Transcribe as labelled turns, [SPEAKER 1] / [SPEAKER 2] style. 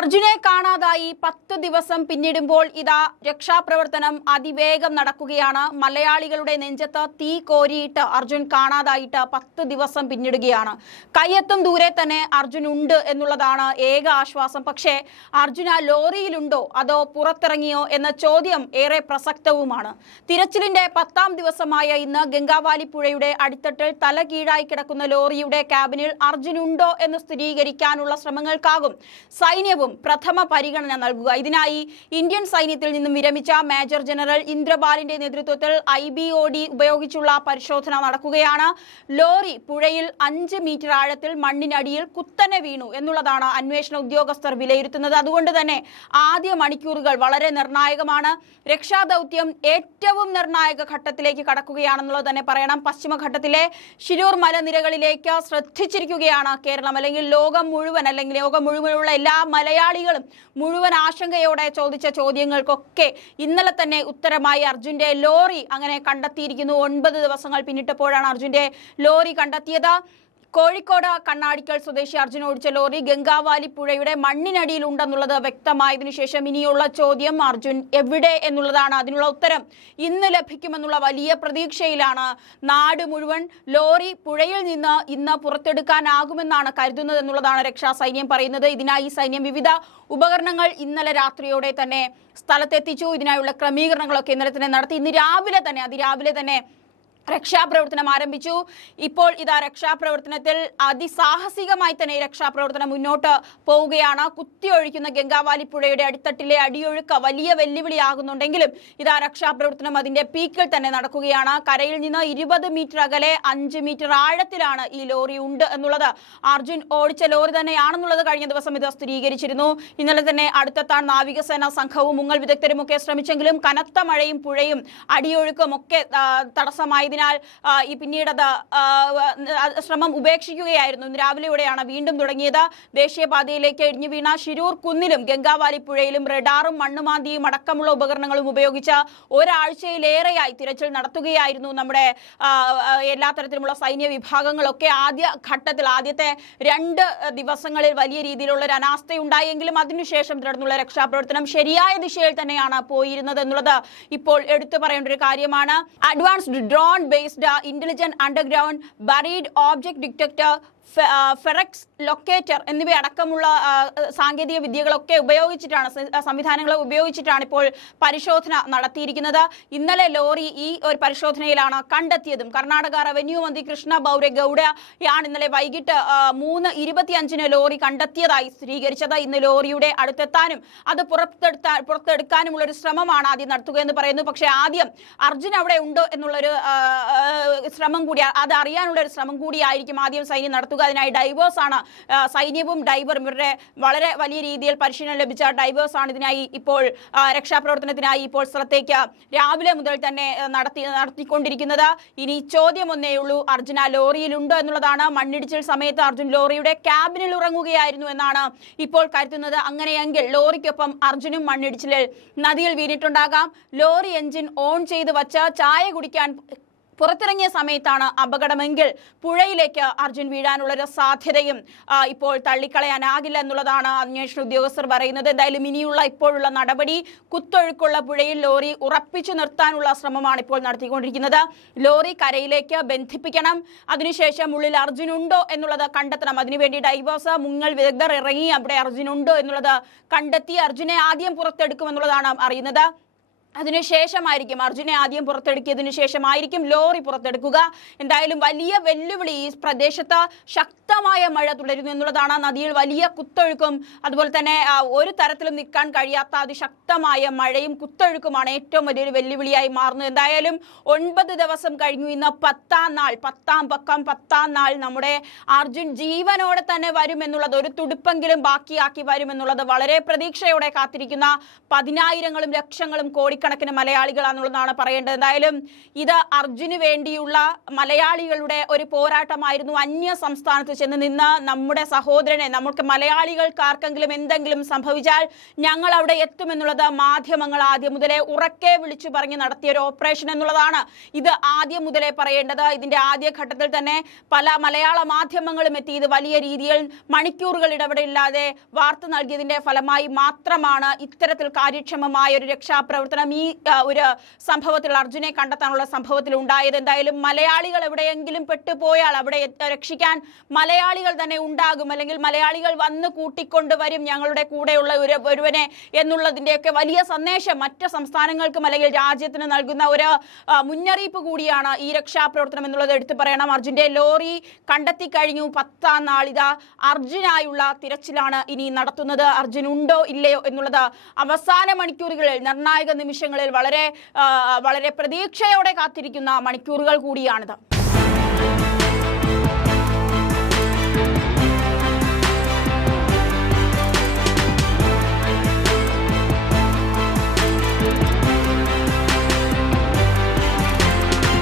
[SPEAKER 1] അർജുനെ കാണാതായി പത്ത് ദിവസം പിന്നിടുമ്പോൾ ഇതാ രക്ഷാപ്രവർത്തനം അതിവേഗം നടക്കുകയാണ്. മലയാളികളുടെ നെഞ്ചത്ത് തീ കോരിയിട്ട് അർജുൻ കാണാതായിട്ട് പത്ത് ദിവസം പിന്നിടുകയാണ്. കയ്യെത്തും ദൂരെ തന്നെ അർജുൻ ഉണ്ട് എന്നുള്ളതാണ് ഏക ആശ്വാസം. പക്ഷേ അർജുന ലോറിയിലുണ്ടോ? അതോ പുറത്തിറങ്ങിയോ എന്ന ചോദ്യം ഏറെ പ്രസക്തവുമാണ്. തിരച്ചിലിന്റെ പത്താം ദിവസമായ ഇന്ന് ഗംഗാവാലി പുഴയുടെ അടിത്തട്ടിൽ തല കീഴായി കിടക്കുന്ന ലോറിയുടെ ക്യാബിനിൽ അർജുൻ ഉണ്ടോ എന്ന് സ്ഥിരീകരിക്കാനുള്ള ശ്രമങ്ങൾക്കാകും. സൈന്യവും പ്രഥമ പരിഗണന നൽകുക. ഇതിനായി ഇന്ത്യൻ സൈന്യത്തിൽ നിന്നും വിരമിച്ച മേജർ ജനറൽ ഇന്ദ്രപാലിന്റെ നേതൃത്വത്തിൽ ഐ ബി ഒ ഡി ഉപയോഗിച്ചുള്ള പരിശോധന നടക്കുകയാണ്. ലോറി പുഴയിൽ അഞ്ച് മീറ്റർ ആഴത്തിൽ മണ്ണിനടിയിൽ കുത്തനെ വീണു എന്നുള്ളതാണ് അന്വേഷണ ഉദ്യോഗസ്ഥർ വിലയിരുത്തുന്നത്. അതുകൊണ്ട് തന്നെ ആദ്യ മണിക്കൂറുകൾ വളരെ നിർണായകമാണ്. രക്ഷാദൗത്യം ഏറ്റവും നിർണായക ഘട്ടത്തിലേക്ക് കടക്കുകയാണെന്നുള്ളത് തന്നെ പറയണം. പശ്ചിമഘട്ടത്തിലെ ശിരൂർ മലനിരകളിലേക്ക് ശ്രദ്ധിച്ചിരിക്കുകയാണ് കേരളം. അല്ലെങ്കിൽ ലോകം മുഴുവൻ അല്ലെങ്കിൽ ലോകം മുഴുവനുള്ള എല്ലാ മലയാളികളും മുഴുവൻ ആശങ്കയോടെ ചോദിച്ച ചോദ്യങ്ങൾക്കൊക്കെ ഇന്നലെ തന്നെ ഉത്തരമായി അർജുന്റെ ലോറി അങ്ങനെ കണ്ടെത്തിയിരിക്കുന്നു. ഒൻപത് ദിവസങ്ങൾ പിന്നിട്ടപ്പോഴാണ് അർജുന്റെ ലോറി കണ്ടെത്തിയത്. കോഴിക്കോട് കണ്ണാടിക്കൽ സ്വദേശി അർജുൻ ഓടിച്ച ലോറി ഗംഗാവാലി പുഴയുടെ മണ്ണിനടിയിൽ ഉണ്ടെന്നുള്ളത് വ്യക്തമായതിനു ശേഷം ഇനിയുള്ള ചോദ്യം അർജുൻ എവിടെ എന്നുള്ളതാണ് അതിനുള്ള ഉത്തരം ഇന്ന് ലഭിക്കുമെന്നുള്ള വലിയ പ്രതീക്ഷയിലാണ് നാട് മുഴുവൻ ലോറി പുഴയിൽ നിന്ന് ഇന്ന് പുറത്തെടുക്കാനാകുമെന്നാണ് കരുതുന്നത് എന്നുള്ളതാണ് രക്ഷാ സൈന്യം പറയുന്നത്. ഇതിനായി സൈന്യം വിവിധ ഉപകരണങ്ങൾ ഇന്നലെ രാത്രിയോടെ തന്നെ സ്ഥലത്തെത്തിച്ചു. ഇതിനായുള്ള ക്രമീകരണങ്ങളൊക്കെ ഇന്നലെ തന്നെ നടത്തി. ഇന്ന് രാവിലെ തന്നെ അതിരാവിലെ തന്നെ രക്ഷാപ്രവർത്തനം ആരംഭിച്ചു. ഇപ്പോൾ ഇതാ രക്ഷാപ്രവർത്തനത്തിൽ അതിസാഹസികമായി തന്നെ രക്ഷാപ്രവർത്തനം മുന്നോട്ട് പോവുകയാണ്. കുത്തിയൊഴിക്കുന്ന ഗംഗാവാലി പുഴയുടെ അടിത്തട്ടിലെ അടിയൊഴുക്ക് വലിയ വെല്ലുവിളിയാകുന്നുണ്ടെങ്കിലും ഇതാ രക്ഷാപ്രവർത്തനം അതിന്റെ പീക്കിൽ തന്നെ നടക്കുകയാണ്. കരയിൽ നിന്ന് ഇരുപത് മീറ്റർ അകലെ അഞ്ച് മീറ്റർ ആഴത്തിലാണ് ഈ ലോറി ഉണ്ട് എന്നുള്ളത് അർജുൻ ഓടിച്ച ലോറി തന്നെയാണെന്നുള്ളത് കഴിഞ്ഞ ദിവസം ഇത് സ്ഥിരീകരിച്ചിരുന്നു. ഇന്നലെ തന്നെ അടുത്തെത്താൻ നാവികസേന സംഘവും മുങ്ങൽ വിദഗ്ധരും ഒക്കെ ശ്രമിച്ചെങ്കിലും കനത്ത മഴയും പുഴയും അടിയൊഴുക്കും ഒക്കെ ആ, തടസ്സമായതിനാൽ ആ, ഈ പിന്നീട് അത് ശ്രമം ഉപേക്ഷിക്കുകയായിരുന്നു. രാവിലെയോടെയാണ് വീണ്ടും തുടങ്ങിയത്. ദേശീയപാതയിലേക്ക് ഇടിഞ്ഞു വീണ ശിരൂർ കുന്നിലും ഗംഗാവാലി പുഴയിലും റഡാറും മണ്ണുമാന്തിയും അടക്കമുള്ള ഉപകരണങ്ങളും ഉപയോഗിച്ച് ഒരാഴ്ചയിലേറെയായി തിരച്ചിൽ നടത്തുകയായിരുന്നു നമ്മുടെ എല്ലാ തരത്തിലുമുള്ള സൈന്യ വിഭാഗങ്ങളൊക്കെ. ആദ്യ ഘട്ടത്തിൽ ആദ്യത്തെ രണ്ട് ദിവസങ്ങളിൽ വലിയ രീതിയിലുള്ള ഒരു അനാസ്ഥയുണ്ടായെങ്കിലും അതിനുശേഷം തുടർന്നുള്ള രക്ഷാപ്രവർത്തനം ശരിയായ ദിശയിൽ തന്നെയാണ് പോയിരുന്നത് എന്നുള്ളത് ഇപ്പോൾ എടുത്തു പറയേണ്ട ഒരു കാര്യമാണ്. Advanced drone based intelligent underground buried object detector Ferex locator എന്നിവയടക്കമുള്ള സാങ്കേതിക വിദ്യകളൊക്കെ ഉപയോഗിച്ചിട്ടാണ് സംവിധാനങ്ങളെ ഉപയോഗിച്ചിട്ടാണ് ഇപ്പോൾ പരിശോധന നടത്തിയിരിക്കുന്നത്. ഇന്നലെ ലോറി ഈ ഒരു പരിശോധനയിലാണ് കണ്ടെത്തിയതും. കർണാടക റവന്യൂ മന്ത്രി കൃഷ്ണ ബൗരെ ആണ് ഇന്നലെ വൈകിട്ട് മൂന്ന് ഇരുപത്തിയഞ്ചിന് ലോറി കണ്ടെത്തിയതായി സ്ഥിരീകരിച്ചത്. ഇന്ന് ലോറിയുടെ അടുത്തെത്താനും അത് പുറത്തെടുത്താൻ പുറത്തെടുക്കാനുമുള്ള ഒരു ശ്രമമാണ് ആദ്യം നടത്തുക എന്ന് പറയുന്നു. പക്ഷേ ആദ്യം അർജുൻ അവിടെ ഉണ്ടോ എന്നുള്ളൊരു ശ്രമം കൂടി അത് അറിയാനുള്ള ഒരു ശ്രമം കൂടിയായിരിക്കും ആദ്യം സൈന്യം നടത്തുക അതിനായി ഡൈവേഴ്സ് ആണ് സൈന്യവും ഡൈവറും ഇവരുടെ വളരെ വലിയ രീതിയിൽ പരിശീലനം ലഭിച്ച ആണ് ഇതിനായി ഇപ്പോൾ രക്ഷാപ്രവർത്തനത്തിനായി ഇപ്പോൾ സ്ഥലത്തേക്ക് രാവിലെ മുതൽ തന്നെ നടത്തി നടത്തിക്കൊണ്ടിരിക്കുന്നത്. ഇനി ചോദ്യം ഒന്നേ ഉള്ളൂ. അർജുന ലോറിയിലുണ്ടോ എന്നുള്ളതാണ്. മണ്ണിടിച്ചിൽ സമയത്ത് അർജുൻ ലോറിയുടെ ക്യാബിനിൽ ഉറങ്ങുകയായിരുന്നു എന്നാണ് ഇപ്പോൾ കരുതുന്നത്. അങ്ങനെയെങ്കിൽ ലോറിക്കൊപ്പം അർജുനും മണ്ണിടിച്ചിലിൽ നദിയിൽ വീണിട്ടുണ്ടാകാം. ലോറി എഞ്ചിൻ ഓൺ ചെയ്ത് വച്ച് ചായ കുടിക്കാൻ പുറത്തിറങ്ങിയ സമയത്താണ് അപകടമെങ്കിൽ പുഴയിലേക്ക് അർജുൻ വീഴാനുള്ളൊരു സാധ്യതയും ഇപ്പോൾ തള്ളിക്കളയാനാകില്ല എന്നുള്ളതാണ് അന്വേഷണ ഉദ്യോഗസ്ഥർ പറയുന്നത്. എന്തായാലും ഇനിയുള്ള ഇപ്പോഴുള്ള നടപടി കുത്തൊഴുക്കുള്ള പുഴയിൽ ലോറി ഉറപ്പിച്ചു നിർത്താനുള്ള ശ്രമമാണ് ഇപ്പോൾ നടത്തിക്കൊണ്ടിരിക്കുന്നത്. ലോറി കരയിലേക്ക് ബന്ധിപ്പിക്കണം. അതിനുശേഷം ഉള്ളിൽ അർജുൻ ഉണ്ടോ എന്നുള്ളത് കണ്ടെത്തണം. അതിനുവേണ്ടി ഡൈവേഴ്സ് മുങ്ങൽ വിദഗ്ധർ ഇറങ്ങി അവിടെ അർജുൻ ഉണ്ടോ എന്നുള്ളത് കണ്ടെത്തി അർജുനെ ആദ്യം പുറത്തെടുക്കുമെന്നുള്ളതാണ് അറിയുന്നത്. അതിനുശേഷമായിരിക്കും അർജുനെ ആദ്യം പുറത്തെടുക്കിയതിനു ശേഷമായിരിക്കും ലോറി പുറത്തെടുക്കുക. എന്തായാലും വലിയ വെല്ലുവിളി ഈ പ്രദേശത്ത് ശക്തമായ മഴ തുടരുന്നു എന്നുള്ളതാണ് നദിയിൽ വലിയ കുത്തൊഴുക്കും. അതുപോലെ തന്നെ ഒരു തരത്തിലും നിൽക്കാൻ കഴിയാത്ത അതിശക്തമായ മഴയും കുത്തൊഴുക്കുമാണ് ഏറ്റവും വലിയൊരു വെല്ലുവിളിയായി മാറുന്നത്. എന്തായാലും ഒൻപത് ദിവസം കഴിഞ്ഞു. ഇന്ന് പത്താം നാൾ പത്താം പക്കം പത്താം നാൾ നമ്മുടെ അർജുൻ ജീവനോടെ തന്നെ വരുമെന്നുള്ളത് ഒരു തുടുപ്പെങ്കിലും ബാക്കിയാക്കി വരുമെന്നുള്ളത് വളരെ പ്രതീക്ഷയോടെ കാത്തിരിക്കുന്ന പതിനായിരങ്ങളും ലക്ഷങ്ങളും കോടി കോടിക്കണക്കിന് മലയാളികളാണെന്നുള്ളതാണ് പറയേണ്ടത്. എന്തായാലും ഇത് അർജുന് വേണ്ടിയുള്ള മലയാളികളുടെ ഒരു പോരാട്ടമായിരുന്നു അന്യ സംസ്ഥാനത്ത് ചെന്ന് നിന്ന് നമ്മുടെ സഹോദരനെ നമുക്ക് മലയാളികൾക്ക് ആർക്കെങ്കിലും എന്തെങ്കിലും സംഭവിച്ചാൽ ഞങ്ങൾ അവിടെ എത്തുമെന്നുള്ളത് മാധ്യമങ്ങൾ ആദ്യം മുതലേ ഉറക്കെ വിളിച്ചു പറഞ്ഞ് നടത്തിയ ഒരു ഓപ്പറേഷൻ എന്നുള്ളതാണ് ഇത് ആദ്യം മുതലേ പറയേണ്ടത്. ഇതിന്റെ ആദ്യ ഘട്ടത്തിൽ തന്നെ പല മലയാള മാധ്യമങ്ങളും എത്തി. ഇത് വലിയ രീതിയിൽ മണിക്കൂറുകൾ ഇടപെടില്ലാതെ വാർത്ത നൽകിയതിന്റെ ഫലമായി മാത്രമാണ് ഇത്തരത്തിൽ കാര്യക്ഷമമായ ഒരു രക്ഷാപ്രവർത്തനം ഈ ഒരു സംഭവത്തിൽ അർജുനെ കണ്ടെത്താനുള്ള സംഭവത്തിൽ ഉണ്ടായത് എന്തായാലും മലയാളികൾ എവിടെയെങ്കിലും പെട്ടുപോയാൽ അവിടെ രക്ഷിക്കാൻ മലയാളികൾ തന്നെ ഉണ്ടാകും. അല്ലെങ്കിൽ മലയാളികൾ വന്ന് കൂട്ടിക്കൊണ്ട് വരും ഞങ്ങളുടെ കൂടെയുള്ള ഒരു ഒരുവനെ എന്നുള്ളതിന്റെയൊക്കെ വലിയ സന്ദേശം മറ്റ് സംസ്ഥാനങ്ങൾക്കും അല്ലെങ്കിൽ രാജ്യത്തിന് നൽകുന്ന ഒരു മുന്നറിയിപ്പ് കൂടിയാണ് ഈ രക്ഷാപ്രവർത്തനം എന്നുള്ളത് എടുത്തു പറയണം. അർജുന്റെ ലോറി കണ്ടെത്തി കഴിഞ്ഞു. പത്താം നാളിത അർജുനായുള്ള തിരച്ചിലാണ് ഇനി നടത്തുന്നത്. അർജുൻ ഉണ്ടോ ഇല്ലയോ എന്നുള്ളത് അവസാന മണിക്കൂറുകളിൽ നിർണായക നിമിഷങ്ങളിൽ വളരെ വളരെ പ്രതീക്ഷയോടെ കാത്തിരിക്കുന്ന മണിക്കൂറുകൾ കൂടിയാണിത്.